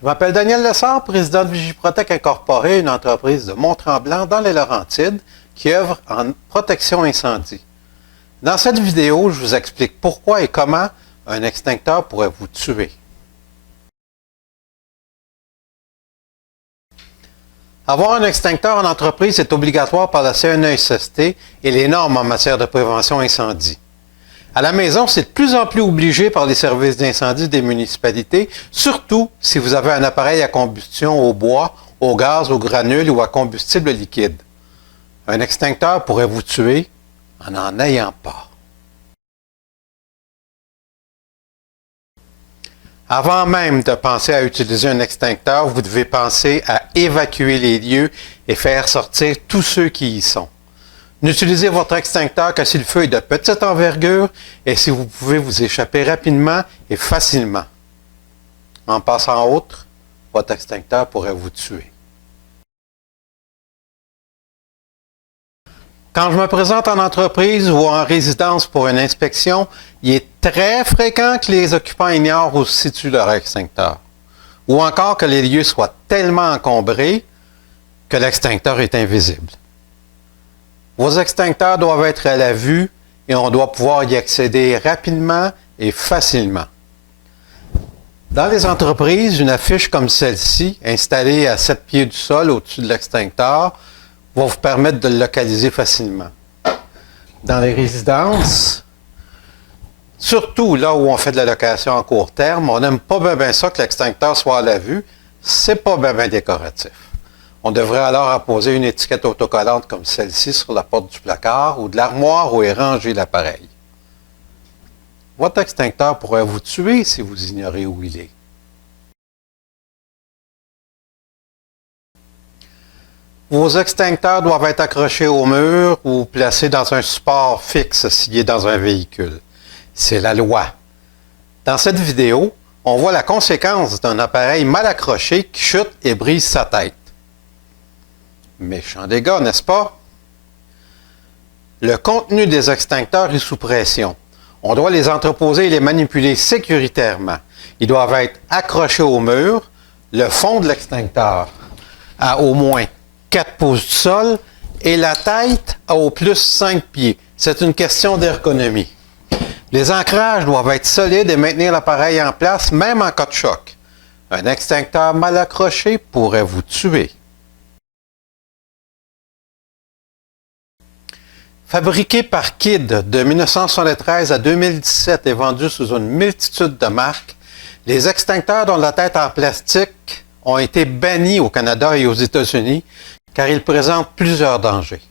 Je m'appelle Daniel Lessard, président de Vigiprotec Incorporé, une entreprise de Mont-Tremblant dans les Laurentides qui œuvre en protection incendie. Dans cette vidéo, je vous explique pourquoi et comment un extincteur pourrait vous tuer. Avoir un extincteur en entreprise est obligatoire par la CNESST et les normes en matière de prévention incendie. À la maison, c'est de plus en plus obligé par les services d'incendie des municipalités, surtout si vous avez un appareil à combustion au bois, au gaz, au granule ou à combustible liquide. Un extincteur pourrait vous tuer en n'en ayant pas. Avant même de penser à utiliser un extincteur, vous devez penser à évacuer les lieux et faire sortir tous ceux qui y sont. N'utilisez votre extincteur que si le feu est de petite envergure et si vous pouvez vous échapper rapidement et facilement. En passant outre, votre extincteur pourrait vous tuer. Quand je me présente en entreprise ou en résidence pour une inspection, il est très fréquent que les occupants ignorent où se situe leur extincteur, ou encore que les lieux soient tellement encombrés que l'extincteur est invisible. Vos extincteurs doivent être à la vue et on doit pouvoir y accéder rapidement et facilement. Dans les entreprises, une affiche comme celle-ci, installée à 7 pieds du sol au-dessus de l'extincteur, va vous permettre de le localiser facilement. Dans les résidences, surtout là où on fait de la location en court terme, on n'aime pas bien ça que l'extincteur soit à la vue. C'est pas bien décoratif. On devrait alors apposer une étiquette autocollante comme celle-ci sur la porte du placard ou de l'armoire où est rangé l'appareil. Votre extincteur pourrait vous tuer si vous ignorez où il est. Vos extincteurs doivent être accrochés au mur ou placés dans un support fixe s'il est dans un véhicule. C'est la loi. Dans cette vidéo, on voit la conséquence d'un appareil mal accroché qui chute et brise sa tête. Méchant dégât, n'est-ce pas? Le contenu des extincteurs est sous pression. On doit les entreposer et les manipuler sécuritairement. Ils doivent être accrochés au mur, le fond de l'extincteur à au moins 4 pouces du sol et la tête à au plus 5 pieds. C'est une question d'ergonomie. Les ancrages doivent être solides et maintenir l'appareil en place, même en cas de choc. Un extincteur mal accroché pourrait vous tuer. Fabriqué par Kidd de 1973 à 2017 et vendu sous une multitude de marques, les extincteurs dont la tête en plastique ont été bannis au Canada et aux États-Unis car ils présentent plusieurs dangers.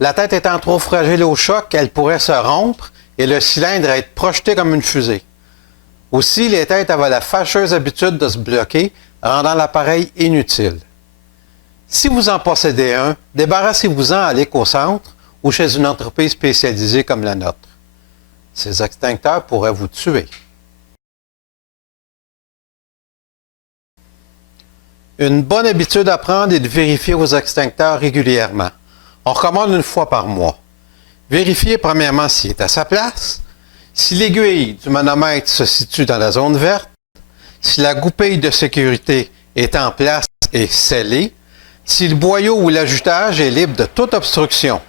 La tête étant trop fragile au choc, elle pourrait se rompre et le cylindre être projeté comme une fusée. Aussi, les têtes avaient la fâcheuse habitude de se bloquer, rendant l'appareil inutile. Si vous en possédez un, débarrassez-vous-en à l'éco-centre ou chez une entreprise spécialisée comme la nôtre. Ces extincteurs pourraient vous tuer. Une bonne habitude à prendre est de vérifier vos extincteurs régulièrement. On recommande une fois par mois. Vérifiez premièrement s'il est à sa place, si l'aiguille du manomètre se situe dans la zone verte, si la goupille de sécurité est en place et scellée, si le boyau ou l'ajustage est libre de toute obstruction.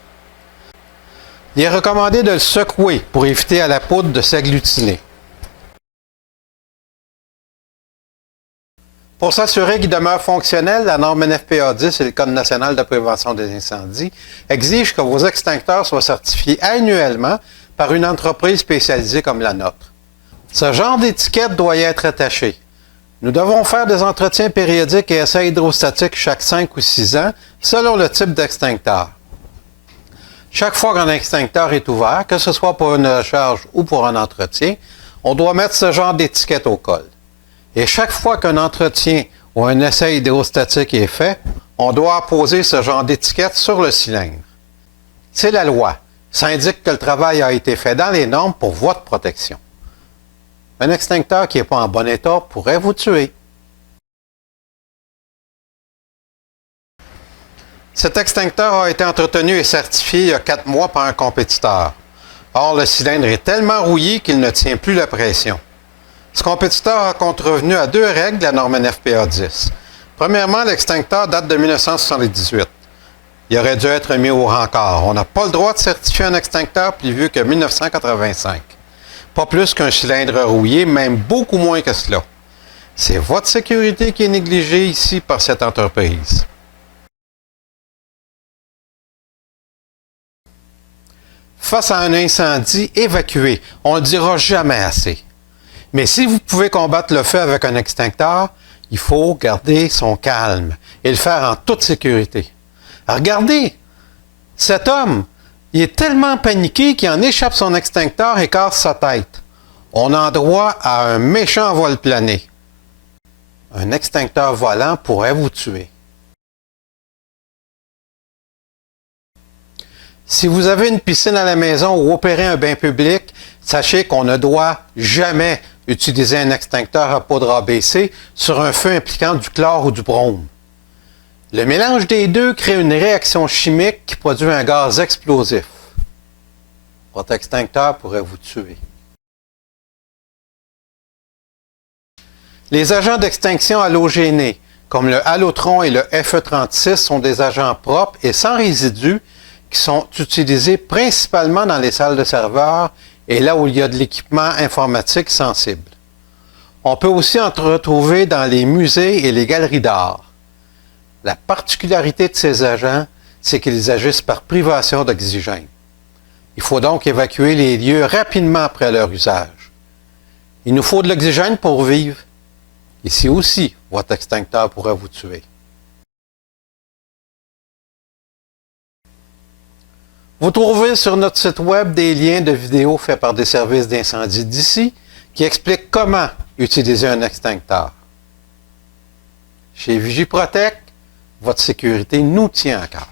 Il est recommandé de le secouer pour éviter à la poudre de s'agglutiner. Pour s'assurer qu'il demeure fonctionnel, la norme NFPA 10 et le Code national de prévention des incendies exigent que vos extincteurs soient certifiés annuellement par une entreprise spécialisée comme la nôtre. Ce genre d'étiquette doit y être attaché. Nous devons faire des entretiens périodiques et essais hydrostatiques chaque 5 ou 6 ans, selon le type d'extincteur. Chaque fois qu'un extincteur est ouvert, que ce soit pour une recharge ou pour un entretien, on doit mettre ce genre d'étiquette au col. Et chaque fois qu'un entretien ou un essai hydrostatique est fait, on doit apposer ce genre d'étiquette sur le cylindre. C'est la loi. Ça indique que le travail a été fait dans les normes pour votre protection. Un extincteur qui n'est pas en bon état pourrait vous tuer. Cet extincteur a été entretenu et certifié il y a 4 mois par un compétiteur. Or, le cylindre est tellement rouillé qu'il ne tient plus la pression. Ce compétiteur a contrevenu à 2 règles de la norme NFPA 10. Premièrement, l'extincteur date de 1978. Il aurait dû être mis au rencard. On n'a pas le droit de certifier un extincteur plus vieux que 1985. Pas plus qu'un cylindre rouillé, même beaucoup moins que cela. C'est votre sécurité qui est négligée ici par cette entreprise. Face à un incendie, évacuez. On ne le dira jamais assez. Mais si vous pouvez combattre le feu avec un extincteur, il faut garder son calme et le faire en toute sécurité. Regardez, cet homme, il est tellement paniqué qu'il en échappe son extincteur et casse sa tête. On a droit à un méchant vol plané. Un extincteur volant pourrait vous tuer. Si vous avez une piscine à la maison ou opérez un bain public, sachez qu'on ne doit jamais utiliser un extincteur à poudre ABC sur un feu impliquant du chlore ou du brome. Le mélange des deux crée une réaction chimique qui produit un gaz explosif. Votre extincteur pourrait vous tuer. Les agents d'extinction halogénés, comme le halotron et le Fe36, sont des agents propres et sans résidus qui sont utilisés principalement dans les salles de serveurs et là où il y a de l'équipement informatique sensible. On peut aussi en retrouver dans les musées et les galeries d'art. La particularité de ces agents, c'est qu'ils agissent par privation d'oxygène. Il faut donc évacuer les lieux rapidement après leur usage. Il nous faut de l'oxygène pour vivre. Ici aussi, votre extincteur pourrait vous tuer. Vous trouvez sur notre site web des liens de vidéos faits par des services d'incendie d'ici qui expliquent comment utiliser un extincteur. Chez Vigiprotec, votre sécurité nous tient à cœur.